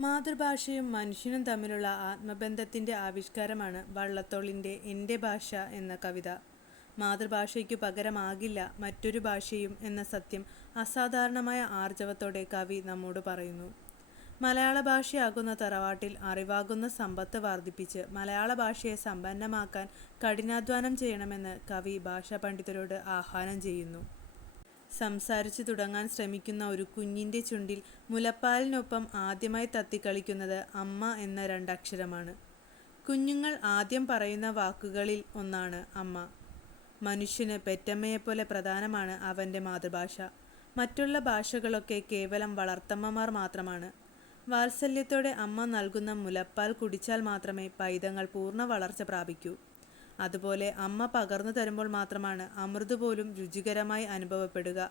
മാതൃഭാഷയും മനുഷ്യനും തമ്മിലുള്ള ആത്മബന്ധത്തിന്റെ ആവിഷ്കാരമാണ് വള്ളത്തോളിന്റെ എന്റെ ഭാഷ എന്ന കവിത. മാതൃഭാഷയ്ക്കു പകരമാകില്ല മറ്റൊരു ഭാഷയും എന്ന സത്യം അസാധാരണമായ ആർജവത്തോടെ കവി നമ്മോട് പറയുന്നു. മലയാള ഭാഷയാകുന്ന തറവാട്ടിൽ അറിവാകുന്ന സമ്പത്ത് വർദ്ധിപ്പിച്ച് മലയാള ഭാഷയെ സമ്പന്നമാക്കാൻ കഠിനാധ്വാനം ചെയ്യണമെന്ന് കവി ഭാഷാ പണ്ഡിതരോട് ആഹ്വാനം ചെയ്യുന്നു. സംസാരിച്ചു തുടങ്ങാൻ ശ്രമിക്കുന്ന ഒരു കുഞ്ഞിന്റെ ചുണ്ടിൽ മുലപ്പാലിനൊപ്പം ആദ്യമായി തത്തിക്കളിക്കുന്നത് അമ്മ എന്ന രണ്ടക്ഷരമാണ്. കുഞ്ഞുങ്ങൾ ആദ്യം പറയുന്ന വാക്കുകളിൽ ഒന്നാണ് അമ്മ. മനുഷ്യന് പെറ്റമ്മയെപ്പോലെ പ്രധാനമാണ് അവന്റെ മാതൃഭാഷ. മറ്റുള്ള ഭാഷകളൊക്കെ കേവലം വളർത്തമ്മമാർ മാത്രമാണ്. വാത്സല്യത്തോടെ അമ്മ നൽകുന്ന മുലപ്പാൽ കുടിച്ചാൽ മാത്രമേ പൈതങ്ങൾ പൂർണ വളർച്ച പ്രാപിക്കൂ. അതുപോലെ അമ്മ പകർന്നു തരുമ്പോൾ മാത്രമാണ് അമൃത് പോലും രുചികരമായി അനുഭവപ്പെടുക.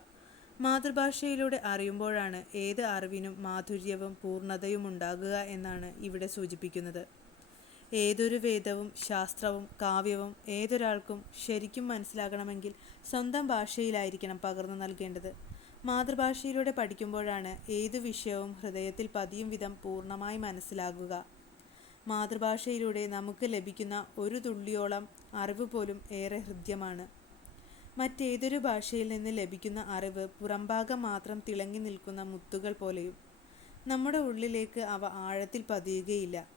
മാതൃഭാഷയിലൂടെ അറിയുമ്പോഴാണ് ഏത് അറിവിനും മാധുര്യവും പൂർണതയും ഉണ്ടാകുക എന്നാണ് ഇവിടെ സൂചിപ്പിക്കുന്നത്. ഏതൊരു വേദവും ശാസ്ത്രവും കാവ്യവും ഏതൊരാൾക്കും ശരിക്കും മനസ്സിലാകണമെങ്കിൽ സ്വന്തം ഭാഷയിലായിരിക്കണം പകർന്നു നൽകേണ്ടത്. മാതൃഭാഷയിലൂടെ പഠിക്കുമ്പോഴാണ് ഏതു വിഷയവും ഹൃദയത്തിൽ പതിയും വിധം പൂർണമായി മനസ്സിലാകുക. മാതൃഭാഷയിലൂടെ നമുക്ക് ലഭിക്കുന്ന ഒരു തുള്ളിയോളം അറിവ് പോലും ഏറെ ഹൃദ്യമാണ്. മറ്റേതൊരു ഭാഷയിൽ നിന്ന് ലഭിക്കുന്ന അറിവ് പുറംഭാഗം മാത്രം തിളങ്ങി നിൽക്കുന്ന മുത്തുകൾ പോലെയും. നമ്മുടെ ഉള്ളിലേക്ക് അവ ആഴത്തിൽ പതിയുകയില്ല.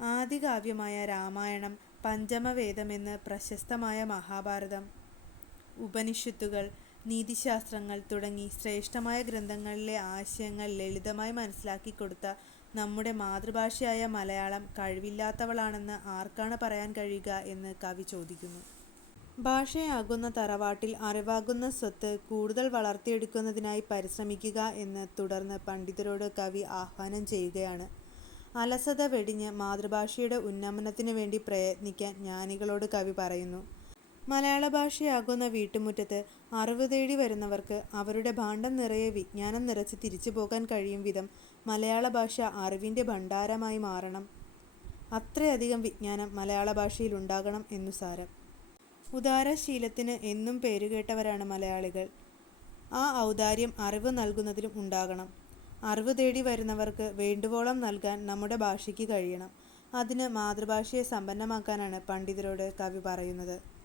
ആദികാവ്യമായ രാമായണം, പഞ്ചമവേദമെന്ന് പ്രശസ്തമായ മഹാഭാരതം, ഉപനിഷത്തുകൾ, നീതിശാസ്ത്രങ്ങൾ തുടങ്ങി ശ്രേഷ്ഠമായ ഗ്രന്ഥങ്ങളിലെ ആശയങ്ങൾ ലളിതമായി മനസ്സിലാക്കിക്കൊടുത്ത നമ്മുടെ മാതൃഭാഷയായ മലയാളം കഴിവില്ലാത്തവളാണെന്ന് ആർക്കാണ് പറയാൻ കഴിയുക എന്ന് കവി ചോദിക്കുന്നു. ഭാഷയാകുന്ന തറവാട്ടിൽ അറിവാകുന്ന സ്വത്ത് കൂടുതൽ വളർത്തിയെടുക്കുന്നതിനായി പരിശ്രമിക്കുക എന്ന് തുടർന്ന് പണ്ഡിതരോട് കവി ആഹ്വാനം ചെയ്യുകയാണ്. അലസത വെടിഞ്ഞ് മാതൃഭാഷയുടെ ഉന്നമനത്തിനു വേണ്ടി പ്രയത്നിക്കാൻ ജ്ഞാനികളോട് കവി പറയുന്നു. മലയാളഭാഷയാകുന്ന വീട്ടുമുറ്റത്ത് അറിവ് തേടി വരുന്നവർക്ക് അവരുടെ ഭാണ്ഡം നിറയെ വിജ്ഞാനം നിറച്ച് തിരിച്ചു പോകാൻ കഴിയും വിധം മലയാള ഭാഷ അറിവിന്റെ ഭണ്ഡാരമായി മാറണം. അത്രയധികം വിജ്ഞാനം മലയാള ഭാഷയിൽ ഉണ്ടാകണം എന്നു സാരം. ഉദാരശീലത്തിന് എന്നും പേരുകേട്ടവരാണ് മലയാളികൾ. ആ ഔദാര്യം അറിവ് നൽകുന്നതിലും ഉണ്ടാകണം. അറിവ് തേടി വരുന്നവർക്ക് വേണ്ടുവോളം നൽകാൻ നമ്മുടെ ഭാഷയ്ക്ക് കഴിയണം. അതിന് മാതൃഭാഷയെ സമ്പന്നമാക്കാനാണ് പണ്ഡിതരോട് കവി പറയുന്നത്.